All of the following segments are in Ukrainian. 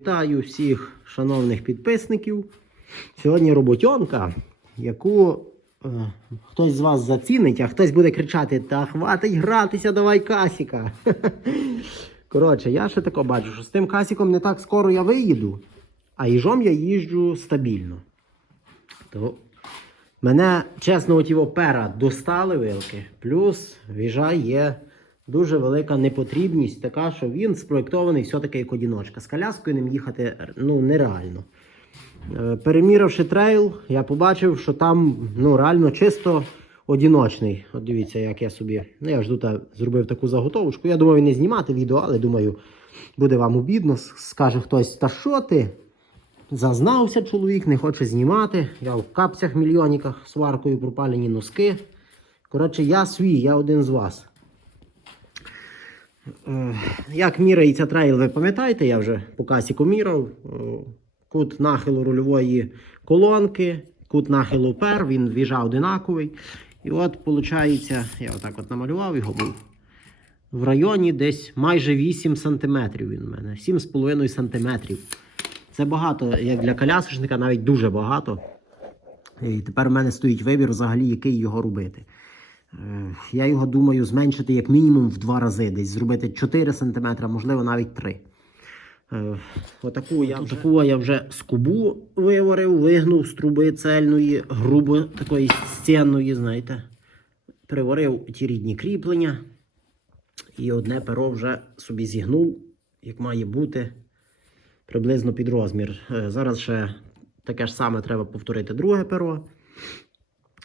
Вітаю всіх шановних підписників. Сьогодні роботьонка, яку е, хтось з вас зацінить, а хтось буде кричати: Та хватить гратися, давай касіка. Коротше, я ще тако бачу, що з тим касіком не так скоро я виїду, а їжом я їжджу стабільно. То мене, чесно, оті опера достали вилки, плюс віжа є дуже велика непотрібність, така, що він спроєктований все-таки як одіночка. З коляскою ним їхати ну, нереально. Е, Переміривши трейл, я побачив, що там ну, реально чисто одіночний. От дивіться, як я собі. Ну, я ж тут е, зробив таку заготовочку. Я думав не знімати відео, але думаю, буде вам обідно. Скаже хтось, та що ти? Зазнався чоловік, не хоче знімати. Я в капцях мільйоніках сваркою пропалені носки. Коротше, я свій, я один з вас. Е, Як міряється трейл, ви пам'ятаєте, я вже по касіку міряв. Е, Кут нахилу рульової колонки, кут нахилу пер, він в'їжджав одинаковий. І от, виходить, я отак от намалював його був. В районі десь майже 8 сантиметрів він у мене. 7,5 сантиметрів. Це багато, як для колясочника, навіть дуже багато. І тепер в мене стоїть вибір, взагалі, який його робити. Я його думаю зменшити як мінімум в два рази, десь зробити 4 см, можливо, навіть 3. Е, Отаку я, отаку я вже скобу виварив, вигнув з труби цельної, грубо такої стінної, знаєте. Приварив ті рідні кріплення. І одне перо вже собі зігнув, як має бути, приблизно під розмір. Е, Зараз ще таке ж саме треба повторити друге перо.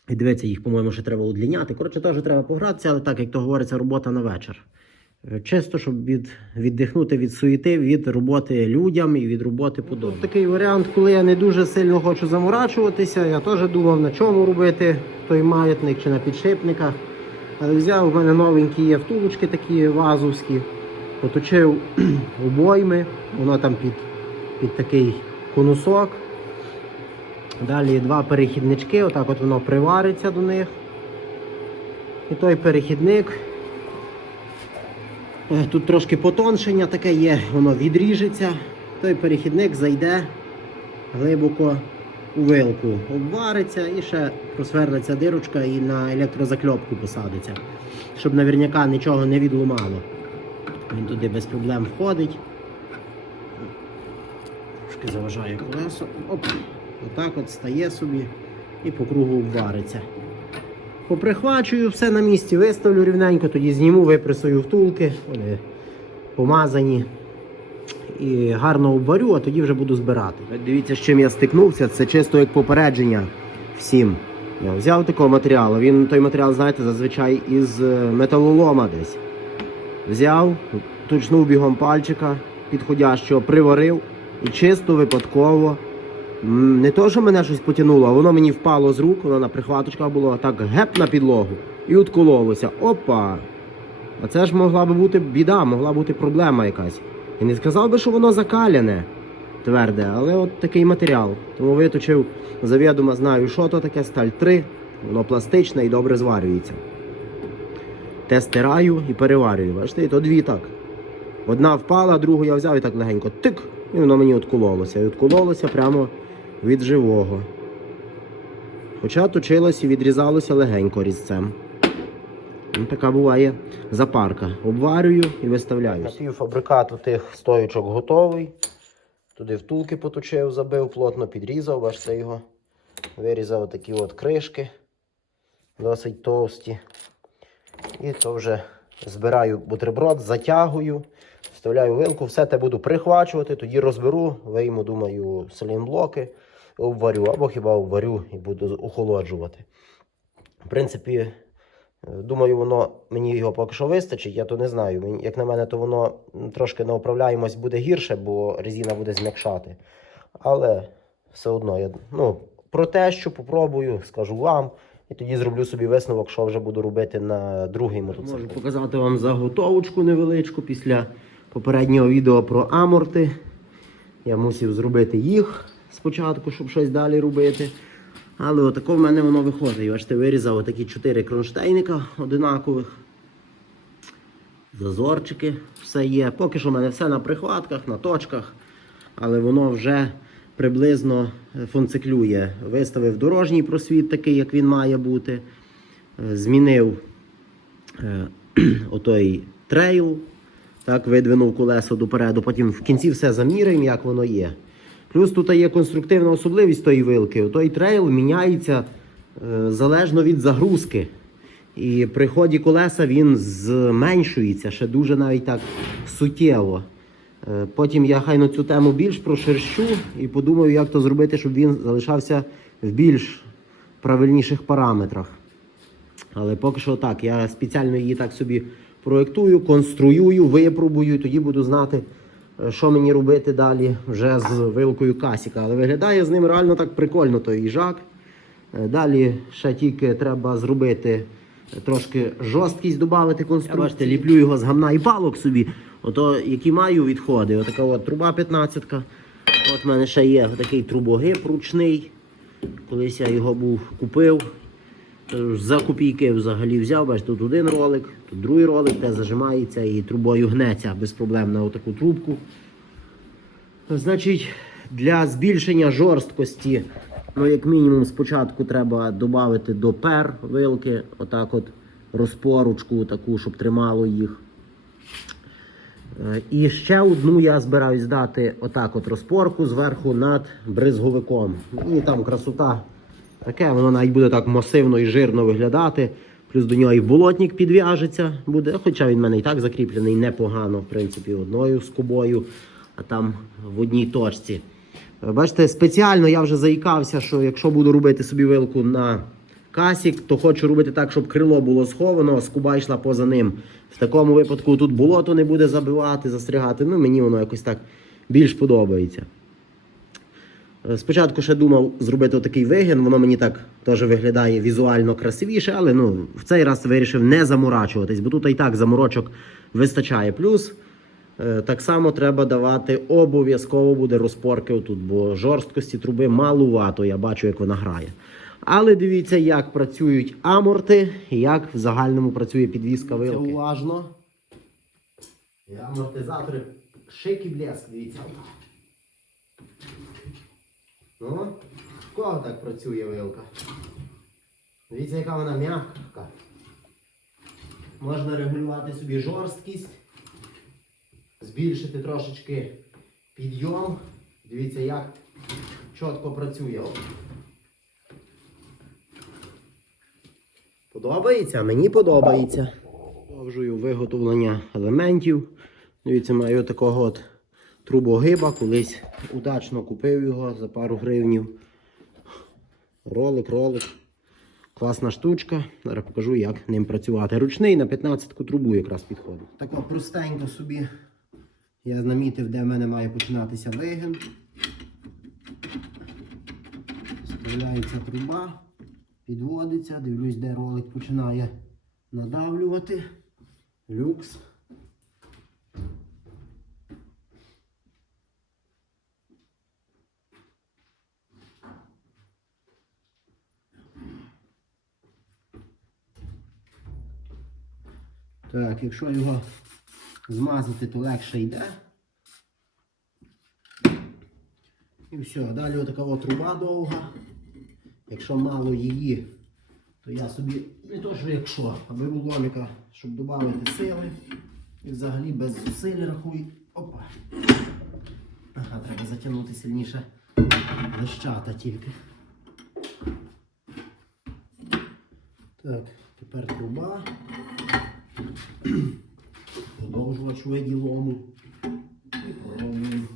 І дивіться, їх, по-моєму, ще треба удліняти. Коротше, теж треба погратися, але так, як то говориться, робота на вечір. Е, Чисто, щоб від, віддихнути від суєти, від роботи людям і від роботи подобно. Такий варіант, коли я не дуже сильно хочу заморачуватися, я теж думав, на чому робити той маятник чи на підшипниках. Але взяв, у мене новенькі є втулочки такі вазовські, поточив обойми, воно там під, під такий конусок. Далі два перехіднички, отак от воно привариться до них. І той перехідник. е, Тут трошки потоншення таке є, воно відріжеться. Той перехідник зайде глибоко у вилку, обвариться і ще просверлиться дирочка і на електрозакльопку посадиться, щоб наверняка нічого не відломало. Він туди без проблем входить. Трошки заважає колесо. Оп. Отак от стає собі і по кругу обвариться. Поприхвачую, все на місці виставлю рівненько, тоді зніму, випресую втулки, вони помазані. І гарно обварю, а тоді вже буду збирати. Дивіться, з чим я стикнувся, це чисто як попередження всім. Я взяв такого матеріалу. Він той матеріал, знаєте, зазвичай із е, металолома десь. Взяв, точнув бігом пальчика підходящого, приварив і чисто випадково. Не то, що мене щось потягнуло, а воно мені впало з рук, воно на прихваточках було так геп на підлогу і откололося. Опа! А це ж могла би бути біда, могла бути проблема якась. Я не сказав би, що воно закаляне тверде, але от такий матеріал. Тому виточив завідомо знаю, що то таке сталь 3, воно пластичне і добре зварюється. Те стираю і переварюю. Бачите, і то дві так. Одна впала, другу я взяв і так легенько тик, і воно мені откололося. І откололося прямо від живого. Хоча точилося і відрізалося легенько різцем. Ну, така буває запарка. Обварюю і виставляю. Напівфабрикат у тих стоючок готовий. Туди втулки поточив, забив, плотно підрізав, бачите його. Вирізав такі от кришки, досить товсті. І то вже збираю бутерброд, затягую, вставляю вилку, все те буду прихвачувати, тоді розберу, вийму, думаю, салінблоки, обварю, або хіба обварю і буду охолоджувати. В принципі, е, думаю, воно мені його поки що вистачить, я то не знаю. Як на мене, то воно трошки на управляємость буде гірше, бо резина буде зм'якшати. Але все одно я ну, про те, що попробую, скажу вам. І тоді зроблю собі висновок, що вже буду робити на другий мотоцикл. Можу показати вам заготовочку невеличку після попереднього відео про аморти. Я мусив зробити їх спочатку, щоб щось далі робити. Але отако в мене воно виходить. Бачите, вирізав отакі чотири кронштейника одинакових. Зазорчики, все є. Поки що в мене все на прихватках, на точках. але воно вже приблизно е, функціклює. Виставив дорожній просвіт, такий, як він має бути. Е, Змінив е, отой трейл, так, видвинув колесо допереду, потім в кінці все заміряємо, як воно є. Плюс тут є конструктивна особливість тої вилки. Той трейл міняється е, залежно від загрузки. І при ході колеса він зменшується ще дуже навіть так суттєво. Е, Потім я хай на цю тему більш прошерщу і подумаю, як то зробити, щоб він залишався в більш правильніших параметрах. Але поки що так, я спеціально її так собі проєктую, конструюю, випробую, тоді буду знати, е, що мені робити далі вже з вилкою касіка. Але виглядає з ним реально так прикольно той їжак. Е, Далі ще тільки треба зробити е, трошки жорсткість додати конструкції. Бачите, ліплю його з гамна і палок собі. Ото, які маю відходи. Отака от труба 15-ка. От в мене ще є такий трубогиб ручний. Колись я його був купив. Е, За копійки взагалі взяв, бачите, тут один ролик, тут другий ролик, те зажимається і трубою гнеться без проблем на отаку трубку. Значить, для збільшення жорсткості, ну, як мінімум, спочатку треба додати до пер вилки, отак от розпоручку, таку, щоб тримало їх. Е, І ще одну я збираюсь дати отак от розпорку зверху над бризговиком. І там красота таке, воно навіть буде так масивно і жирно виглядати. Плюс до нього і болотник підв'яжеться буде, хоча він в мене і так закріплений непогано, в принципі, одною скобою, а там в одній точці. Бачите, спеціально я вже заїкався, що якщо буду робити собі вилку на касік, то хочу робити так, щоб крило було сховано, а скуба йшла поза ним. В такому випадку тут болото не буде забивати, застрягати. Ну, мені воно якось так більш подобається. Е, Спочатку ще думав зробити такий вигін, воно мені так теж виглядає візуально красивіше, але ну, в цей раз вирішив не заморачуватись, бо тут і так заморочок вистачає. Плюс е, так само треба давати обов'язково буде розпорки отут, бо жорсткості труби малувато, я бачу, як вона грає. Але дивіться, як працюють аморти, і як в загальному працює підвізка вилки. Уважно. І амортизатори шик і блеск, дивіться. Ну, кого так працює вилка? Дивіться, яка вона м'яка. Можна регулювати собі жорсткість, збільшити трошечки підйом. Дивіться, як чітко працює. Подобається? Мені подобається. Продовжую виготовлення елементів. Дивіться, маю такого от трубогиба. Колись удачно купив його за пару гривнів. Ролик, ролик. Класна штучка. Зараз покажу, як ним працювати. Ручний на 15-ку трубу якраз підходить. Так от простенько собі я намітив, де в мене має починатися вигин. Вставляється труба, підводиться, дивлюсь, де ролик починає надавлювати. Люкс. Так, якщо його змазати, то легше йде. І все, далі отака от труба довга. Якщо мало її, то я собі не то, що якщо, а беру ломика, щоб додати сили. І взагалі без зусиль рахую. Опа. Ага, треба затягнути сильніше лещата тільки. Так, тепер труба. Продовжувач у. І пробуємо.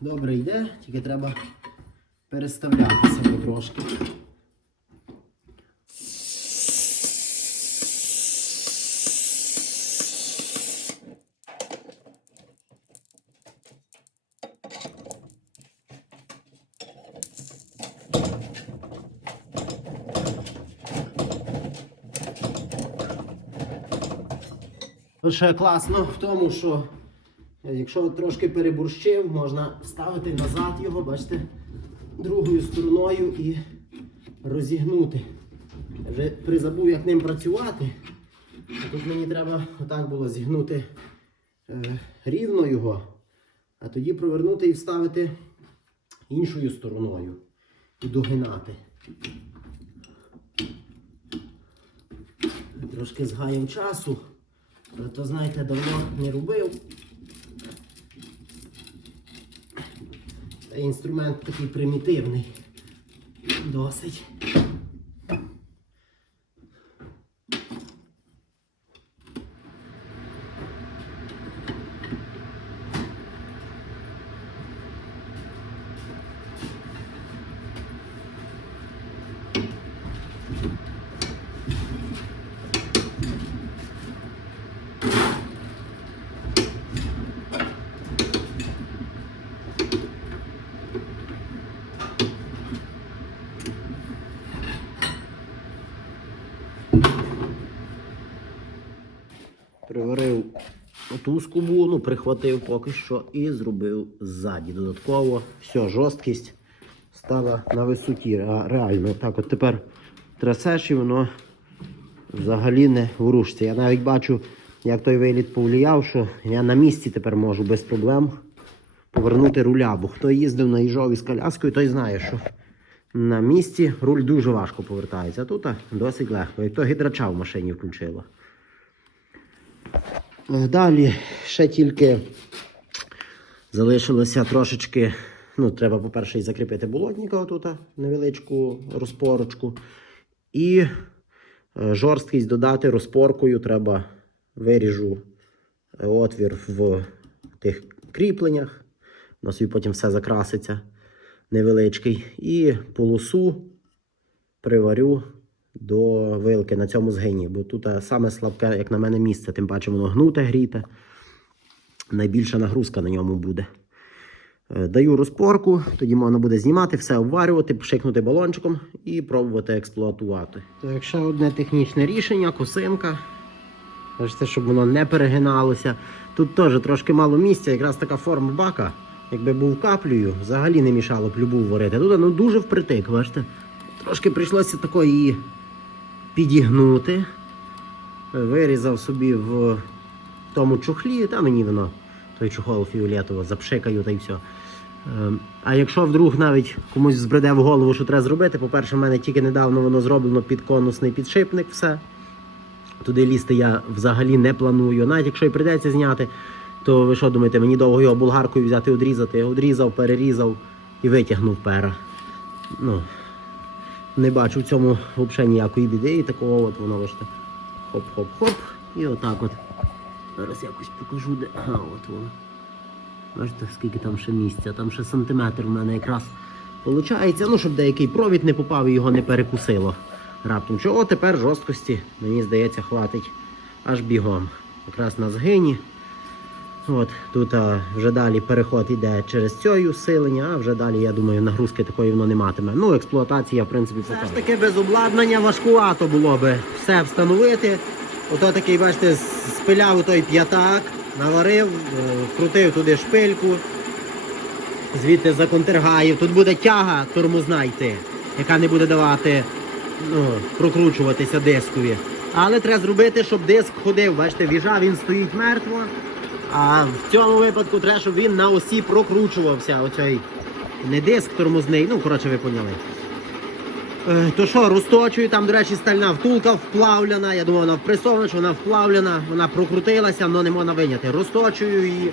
Добре йде, тільки треба переставлятися потрошки. Лише класно в тому, що Е, Якщо трошки переборщив, можна ставити назад його, бачите, другою стороною і розігнути. Вже призабув, як ним працювати. А тут мені треба отак було зігнути е, рівно його, а тоді провернути і вставити іншою стороною і догинати. Трошки згаєм часу, то, знаєте, давно не робив. Інструмент такий примітивний. Досить. Приварив оту скобу, ну, прихватив поки що і зробив ззаді. Додатково все, жорсткість стала на висоті. Реально, так от тепер трасеш і воно взагалі не ворушиться. Я навіть бачу, як той виліт повлияв, що я на місці тепер можу без проблем повернути руля. Бо хто їздив на їжові з коляскою, той знає, що на місці руль дуже важко повертається. А тут досить легко. Як то гідрача в машині включила. Е, Далі ще тільки залишилося трошечки. Ну, треба, по-перше, закріпити болотника отут, невеличку розпорочку. І е, жорсткість додати розпоркою. Треба виріжу е, отвір в тих кріпленнях. У нас потім все закраситься невеличкий. І полосу приварю до вилки на цьому згині. Бо тут е, саме слабке, як на мене, місце, тим паче воно гнуте, гріте. Найбільша нагрузка на ньому буде. Е, Даю розпорку, тоді можна буде знімати, все обварювати, пшикнути балончиком і пробувати експлуатувати. Так, ще одне технічне рішення, косинка. Бачите, щоб воно не перегиналося. Тут теж трошки мало місця, якраз така форма бака. Якби був каплею, взагалі не мішало б любу варити. Тут ну, дуже впритик, бачите. Трошки прийшлося такої підігнути. Вирізав собі в тому чохлі, та мені воно той чохол фіолетово запшикаю та й все. Ем, А якщо вдруг навіть комусь збреде в голову, що треба зробити, по-перше, в мене тільки недавно воно зроблено під конусний підшипник, все. Туди лізти я взагалі не планую. Навіть якщо і прийдеться зняти, то ви що думаєте, мені довго його болгаркою взяти одрізати? Одрізав, перерізав і витягнув пера. Ну, не бачу в цьому взагалі ніякої біди. І такого от воно бачите. Хоп-хоп-хоп. І отак от. Зараз якось покажу, де. Ага, от воно. Бачите, скільки там ще місця, там ще сантиметр в мене якраз виходить. Ну, щоб деякий провід не попав і його не перекусило. Раптом. Чого тепер жорсткості, мені здається, хватить аж бігом. Якраз на згині. От, тут а, вже далі переход йде через цю усилення, а вже далі, я думаю, нагрузки такої воно не матиме. Ну, експлуатація, в принципі. Все ж таки без обладнання важкувато було би все встановити. Ото такий, бачите, спиляв той п'ятак, наварив, е, вкрутив туди шпильку, звідти законтергаїв. Тут буде тяга тормозна йти, яка не буде давати ну, прокручуватися дискові. Але треба зробити, щоб диск ходив. Бачите, віжа він стоїть мертво. А в цьому випадку треба, щоб він на осі прокручувався. Оцей не диск тормозний, ну коротше ви поняли. Е, То що, розточую, там, до речі, стальна втулка вплавлена. Я думаю, вона впресована, що вона вплавлена, вона прокрутилася, але не можна виняти. Розточую і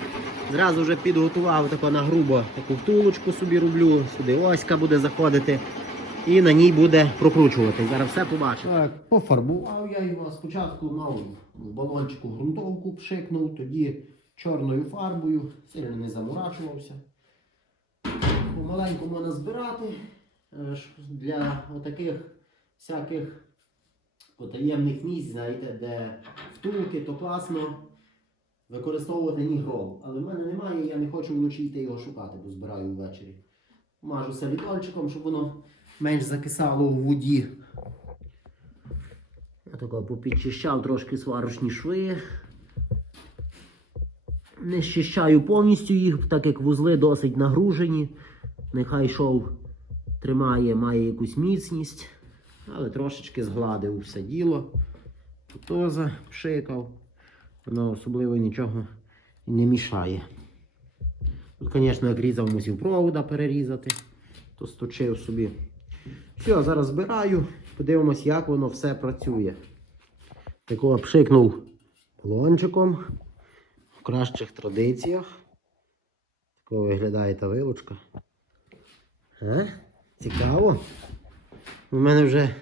зразу вже підготував тако на грубо таку втулочку собі роблю. Сюди оська буде заходити. І на ній буде прокручувати. Зараз все побачимо. Так, пофарбував я його. Спочатку мав в балончику ґрунтовку пшикнув, тоді чорною фарбою, сильно не заморачувався. Помаленьку можна збирати е, для отаких всяких потаємних місць, знаєте, де втулки, то класно використовувати нігрол. Але в мене немає, я не хочу вночі йти його шукати, бо збираю ввечері. Мажу салітольчиком, щоб воно менш закисало у воді. Я тако попідчищав трошки сварочні шви. Не щищаю повністю їх, так як вузли досить нагружені. Нехай шов тримає, має якусь міцність, але трошечки згладив все діло. Тоза пшикав. Воно особливо нічого не мішає. Тут, звісно, як різав, мусив провода перерізати, то сточив собі. Все, зараз збираю, подивимось, як воно все працює. Такого пшикнув балончиком в кращих традиціях. Такого виглядає та вилучка. А? Цікаво. У мене вже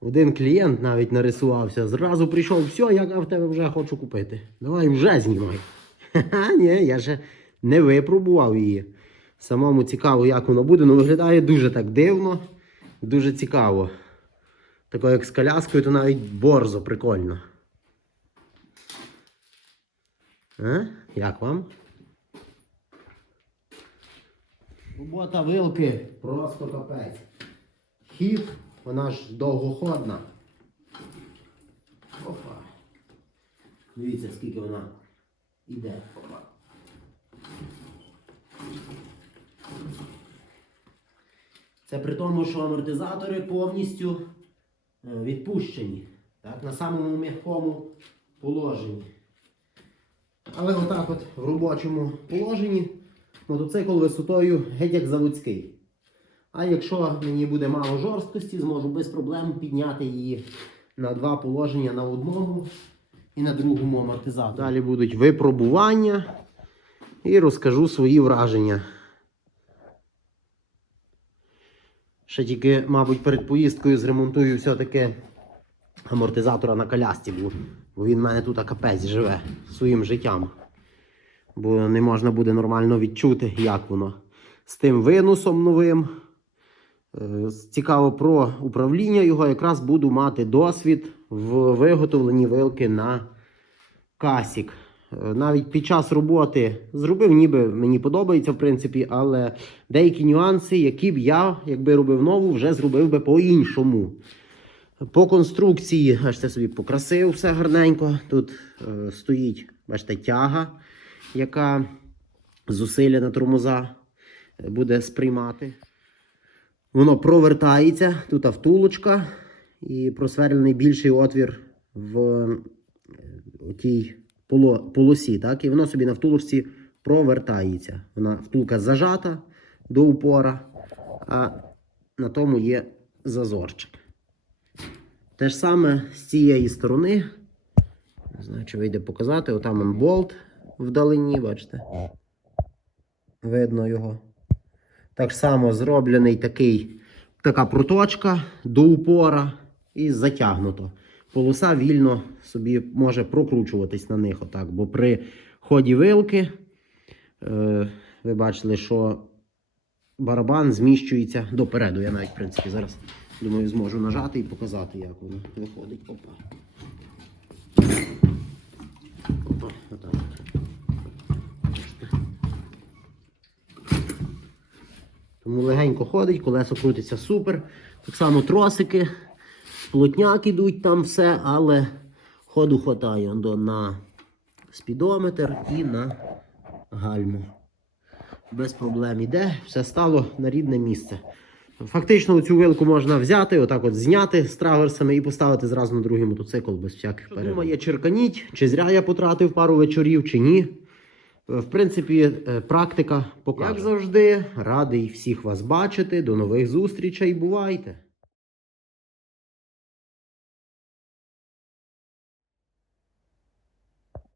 один клієнт навіть нарисувався. Зразу прийшов, все, я в тебе вже хочу купити. Давай вже знімай. Ха-ха, ні, я ще не випробував її. Самому цікаво, як воно буде. Ну виглядає дуже так дивно, дуже цікаво. Тако як з коляскою, то навіть борзо, прикольно. А? Як вам? Робота вилки просто капець. Хід, вона ж довгоходна. Опа. Дивіться, скільки вона йде. Опа. Це при тому, що амортизатори повністю е, відпущені. Так, на самому м'якому положенні. Але отак от в робочому положенні мотоцикл висотою геть як заводський. А якщо мені буде мало жорсткості, зможу без проблем підняти її на два положення на одному і на другому амортизаторі. Далі будуть випробування і розкажу свої враження. Ще тільки, мабуть, перед поїздкою зремонтую все-таки амортизатора на колясці, бо, він в мене тут капець живе своїм життям. Бо не можна буде нормально відчути, як воно. З тим виносом новим. Е, Цікаво про управління його, якраз буду мати досвід в виготовленні вилки на касік. Е, Навіть під час роботи зробив, ніби мені подобається, в принципі, але деякі нюанси, які б я, якби робив нову, вже зробив би по-іншому. По конструкції, аж це собі покрасив все гарненько. Тут е, стоїть, бачите, тяга, яка зусилля на тормоза е, буде сприймати. Воно провертається, тут втулочка і просверлений більший отвір в е, тій полосі. Так? І воно собі на втулочці провертається. Вона втулка зажата до упора, а на тому є зазорчик. Те ж саме з цієї сторони. Не знаю, чи вийде показати. Отам он болт вдалині, бачите? Видно його. Так само зроблений такий, така проточка до упора і затягнуто. Полоса вільно собі може прокручуватись на них отак. Бо при ході вилки е, ви бачили, що барабан зміщується допереду. Я навіть, в принципі, зараз думаю, зможу нажати і показати, як воно виходить. Опа. Опа, отак. Тому легенько ходить, колесо крутиться супер. Так само тросики, плотняк ідуть там все, але ходу хватає на спідометр і на гальму. Без проблем іде, все стало на рідне місце. Фактично цю вилку можна взяти, отак от зняти з траверсами і поставити зразу на другий мотоцикл без всяких перебувань. Думає, черканіть, чи зря я потратив пару вечорів, чи ні. В принципі, е, практика покаже. Як завжди, радий всіх вас бачити. До нових зустрічей. Бувайте!